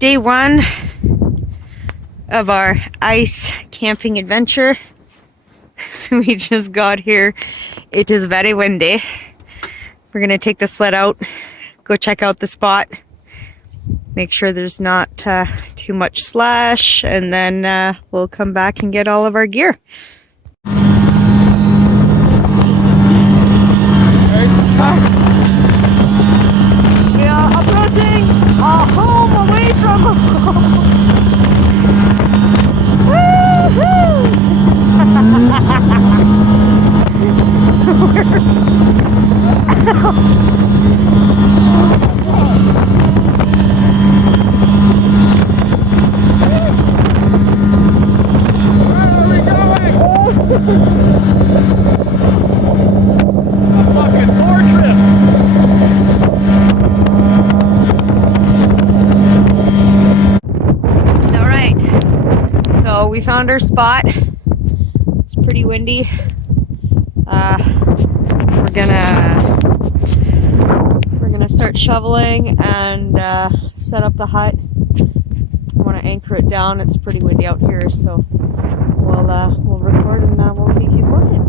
Day one of our ice camping adventure. We just got here. It is very windy. We're gonna take the sled out, go check out the spot, make sure there's not too much slush, and then we'll come back and get all of our gear. We are approaching our home away from home. We found our spot. It's pretty windy. We're gonna start shoveling and set up the hut. I want to anchor it down. It's pretty windy out here, so we'll record and we'll keep you posted.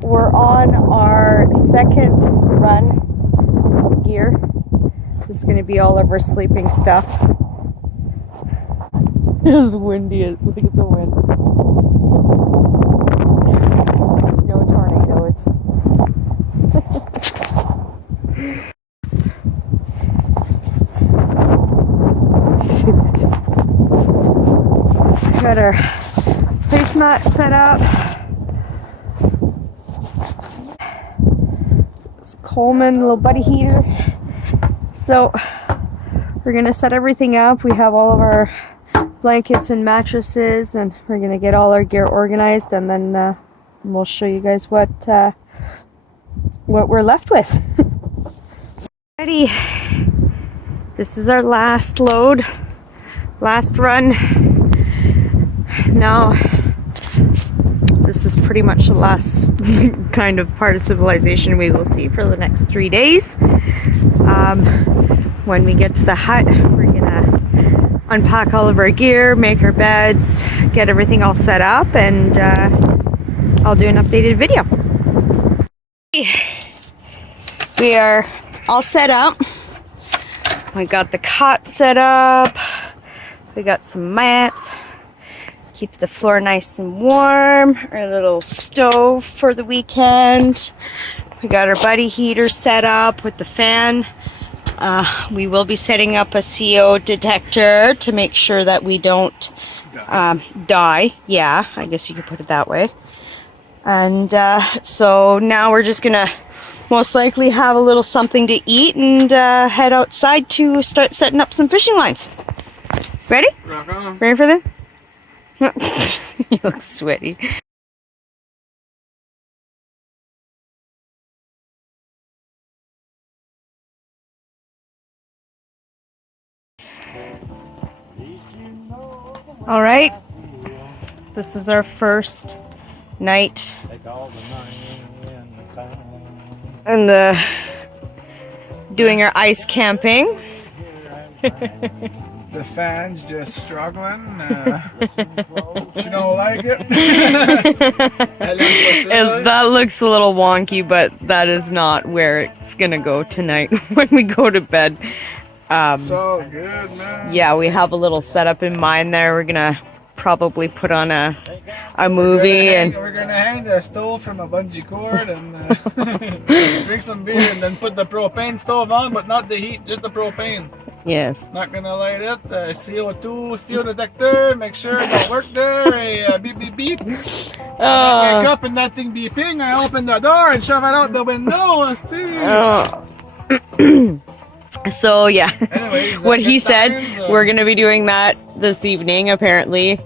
We're on our second run of gear. This is going to be all of our sleeping stuff. It's windy. Look at the wind. Snow tornadoes. Got our placemat set up. Coleman little buddy heater. So we're gonna set everything up. We have all of our blankets and mattresses, and we're gonna get all our gear organized, and then we'll show you guys what we're left with. Ready. This is our last load, last run. Now this is pretty much the last kind of part of civilization we will see for the next 3 days. When we get to the hut, we're gonna unpack all of our gear, make our beds, get everything all set up, and I'll do an updated video. We are all set up. We got the cot set up. We got some mats. Keep the floor nice and warm. Our little stove for the weekend. We got our buddy heater set up with the fan. We will be setting up a CO detector to make sure that we don't die. Yeah, I guess you could put it that way. And so now we're just gonna most likely have a little something to eat and head outside to start setting up some fishing lines. Ready? Rock on. Ready for this? You look sweaty. All right, this is our first night and doing our ice camping. The fans just struggling. She don't like it. That looks a little wonky, but that is not where it's gonna go tonight when we go to bed. So good, man. Yeah, we have a little setup in mind there. We're gonna probably put on a movie we're gonna hang the stove from a bungee cord and drink some beer and then put the propane stove on, but not the heat, just the propane. Yes. Not gonna light it. CO2 CO detector. Make sure it don't work there. Beep beep beep. I wake up and that thing beeping. I open the door and shove it out the window. Let's see. So yeah, anyways, what he said, we're gonna be doing that this evening apparently,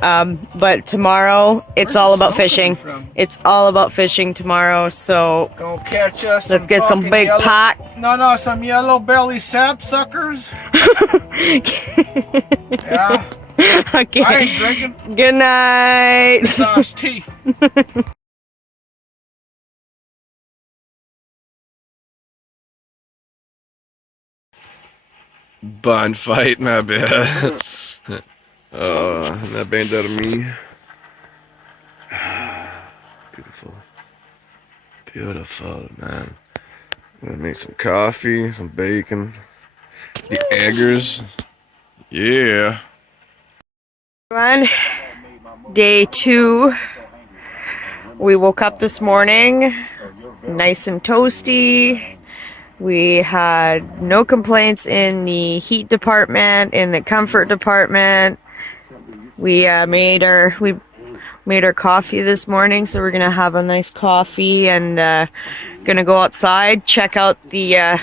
but tomorrow it's all about fishing. It's all about fishing tomorrow, so go catch us. Let's get some big pike. No, some yellow belly sapsuckers. Yeah. Okay. I ain't drinking. Good night. Sauce tea. Bond fight, my bad. That band out of me. Beautiful. Beautiful, man. I'm gonna make some coffee, some bacon, the eggers. Yeah. Everyone, day 2. We woke up this morning nice and toasty. We had no complaints in the heat department, in the comfort department. We made our coffee this morning, so we're gonna have a nice coffee and gonna go outside, check out the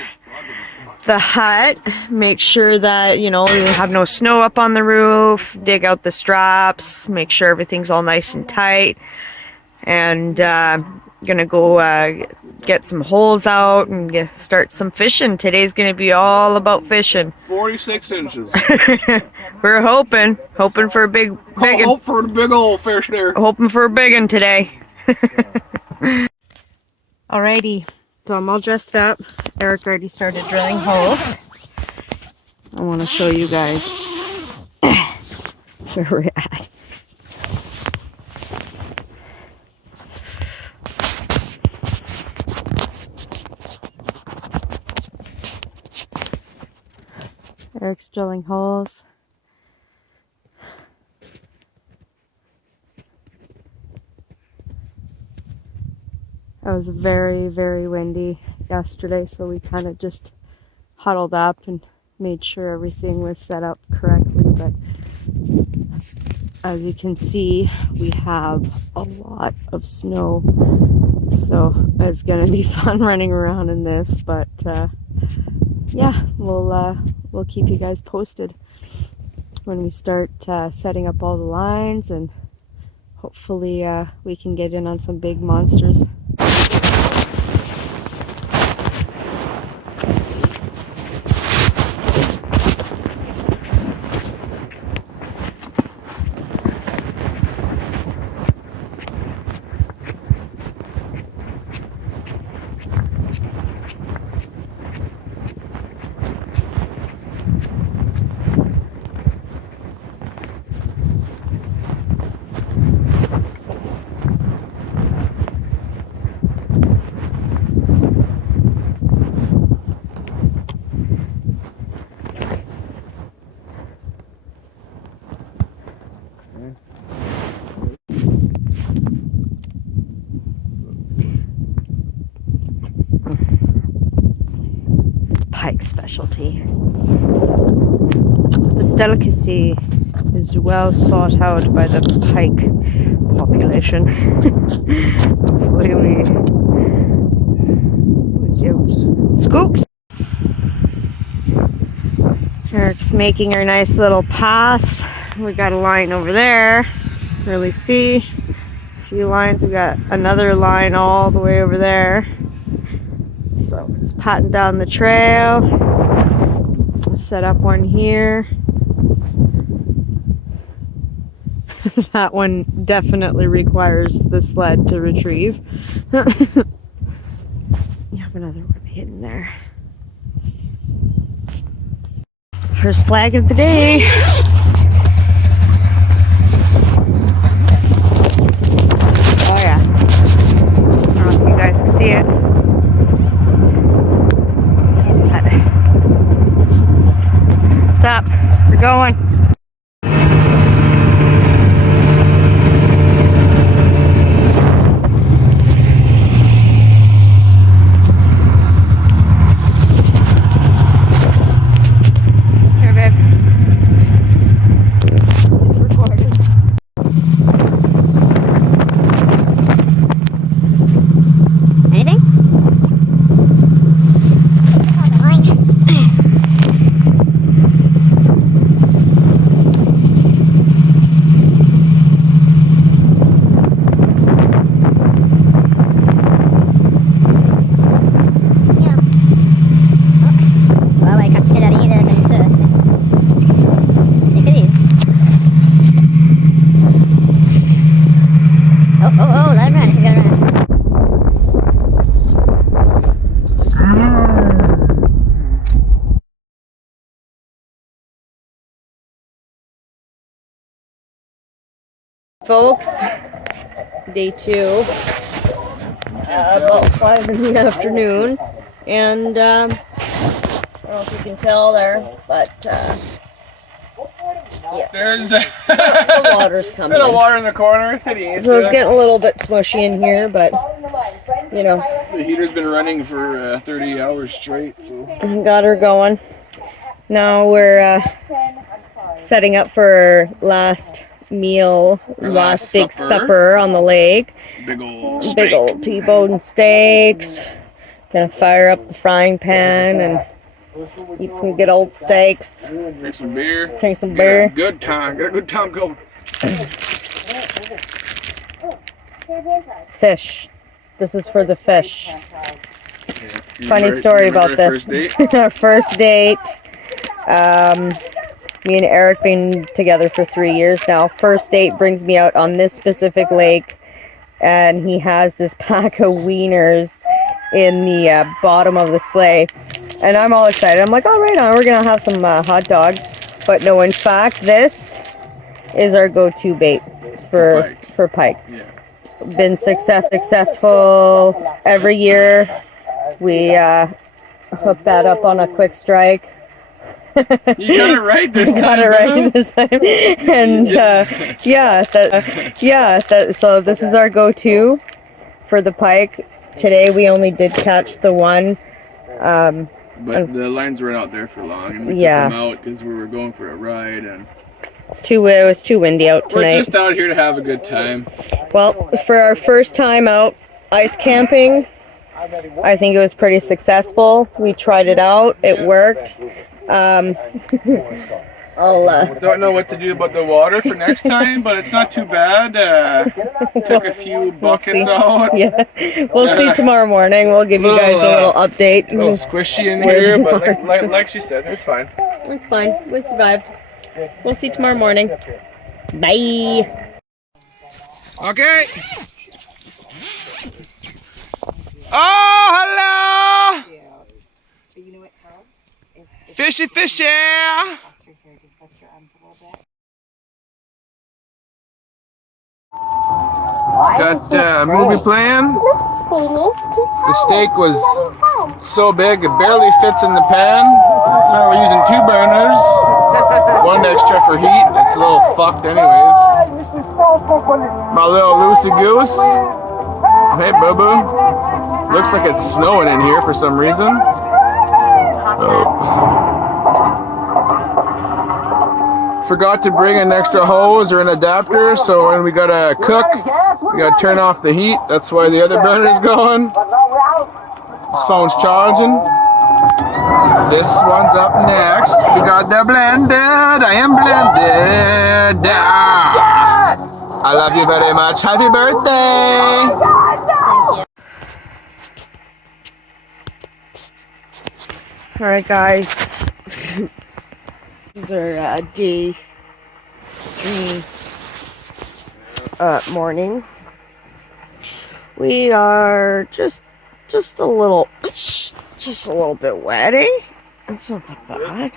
hut, make sure that, you know, we have no snow up on the roof, dig out the straps, make sure everything's all nice and tight, and gonna go get some holes out and start some fishing. Today's gonna be all about fishing. 46 inches. We're hoping for a big Hope for the big old fish there. Hoping for a big one today. Alrighty, so I'm all dressed up. Eric already started drilling holes. I want to show you guys where we're at. Eric's drilling holes. It was very, very windy yesterday, so we kind of just huddled up and made sure everything was set up correctly. But as you can see, we have a lot of snow, so it's gonna be fun running around in this. But yeah, we'll keep you guys posted when we start setting up all the lines, and hopefully we can get in on some big monsters. Pike specialty. This delicacy. is well sought out by the pike population. Hopefully scoops. Eric's making our nice little paths. We got a line over there. Really see a few lines. We got another line all the way over there. So it's patting down the trail. Set up one here. That one definitely requires the sled to retrieve. You have another one hidden there. First flag of the day. Oh yeah. I don't know if you guys can see it. What's up? We're going. Folks, day 2, about 5 in the afternoon, and I don't know if you can tell there, but yeah, There's the water's a coming. bit of water in the corner. So it's getting a little bit smushy in here, but you know, the heater's been running for 30 hours straight. So got her going. Now we're setting up for last meal, last big supper on the lake. big old Big old T-bone steaks. Gonna fire up the frying pan and eat some good old steaks. Drink some beer. Drink some Get beer. a good time. Get a good time going. Fish. This is for the fish. You Funny remember- story you remember about our this. first date? Our first date. Me and Eric been together for 3 years now. First date brings me out on this specific lake, and he has this pack of wieners in the bottom of the sleigh, and I'm all excited. I'm like, all right, we're gonna have some hot dogs. But no, in fact, this is our go-to bait for pike. Yeah. Been successful every year. We hook that up on a quick strike. You got it right this time. Got it right this time. And so this is our go-to for the pike. Today we only did catch the one. But the lines weren't out there for long, and we took them out because we were going for a ride, and it was too windy out tonight. we're just out here to have a good time. Well, for our first time out ice camping, I think it was pretty successful. We tried it out. It worked. Don't know what to do about the water for next time, but it's not too bad. Took a few buckets out. Yeah, we'll see tomorrow morning. We'll give you guys a little update. A little squishy in here, but like she said, it's fine. It's fine. We survived. We'll see tomorrow morning. Bye. Okay. Oh, hello. Fishy, fishy. Got a movie playing. The steak was so big it barely fits in the pan. So we're using 2 burners. One extra for heat. It's a little fucked anyways. My little loosey goose. Hey, boo boo. Looks like it's snowing in here for some reason. forgot to bring an extra hose or an adapter, so when we gotta cook, we gotta turn off the heat. That's why the other burner's going. This phone's charging. This one's up next. We got the blended. I am blended. I love you very much. Happy birthday! All right, guys. This is our day 3 morning. We are just a little bit wetty. It's not that bad.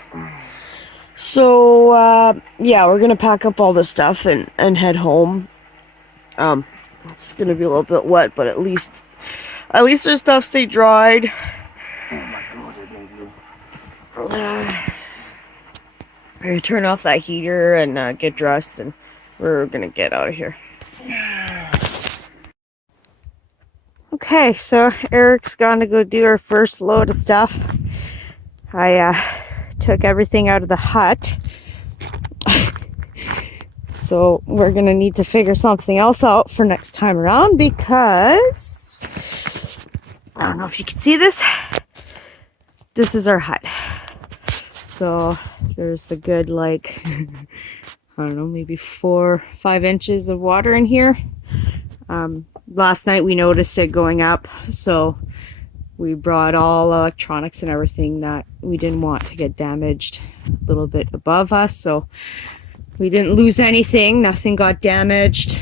So yeah, we're gonna pack up all the stuff and head home. It's gonna be a little bit wet, but at least our stuff stay dried. We're gonna turn off that heater and get dressed, and we're gonna get out of here. Okay, so Eric's gonna go do our first load of stuff. I took everything out of the hut. So we're gonna need to figure something else out for next time around, because I don't know if you can see this. This is our hut. So there's a good, like, I don't know, maybe 4 or 5 inches of water in here. Last night we noticed it going up, so we brought all electronics and everything that we didn't want to get damaged a little bit above us. So we didn't lose anything, nothing got damaged.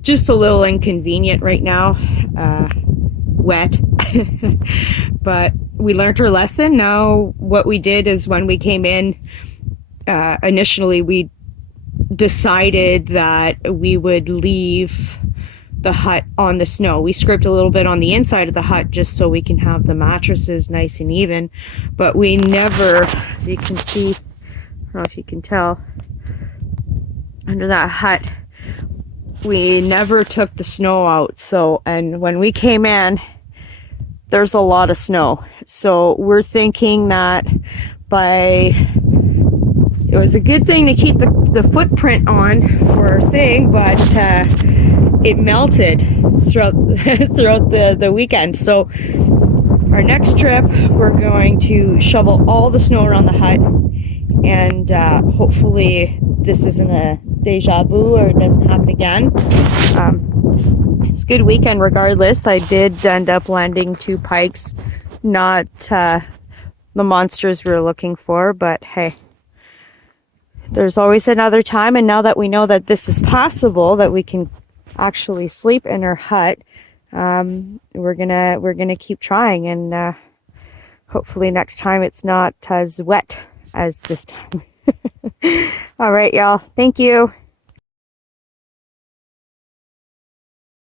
Just a little inconvenient right now, wet. But we learned our lesson. Now what we did is, when we came in, initially we decided that we would leave the hut on the snow. We scraped a little bit on the inside of the hut just so we can have the mattresses nice and even, but we never, as you can see, I don't know if you can tell, under that hut, we never took the snow out. So, and when we came in, there's a lot of snow. So we're thinking that it was a good thing to keep the footprint on for our thing, but it melted throughout the weekend. So our next trip, we're going to shovel all the snow around the hut, and hopefully this isn't a deja vu or it doesn't happen again. It's a good weekend regardless. I did end up landing 2 pikes, not the monsters we were looking for, but hey, there's always another time. And now that we know that this is possible, that we can actually sleep in our hut, we're gonna keep trying, and hopefully next time it's not as wet as this time. All right, y'all. Thank you.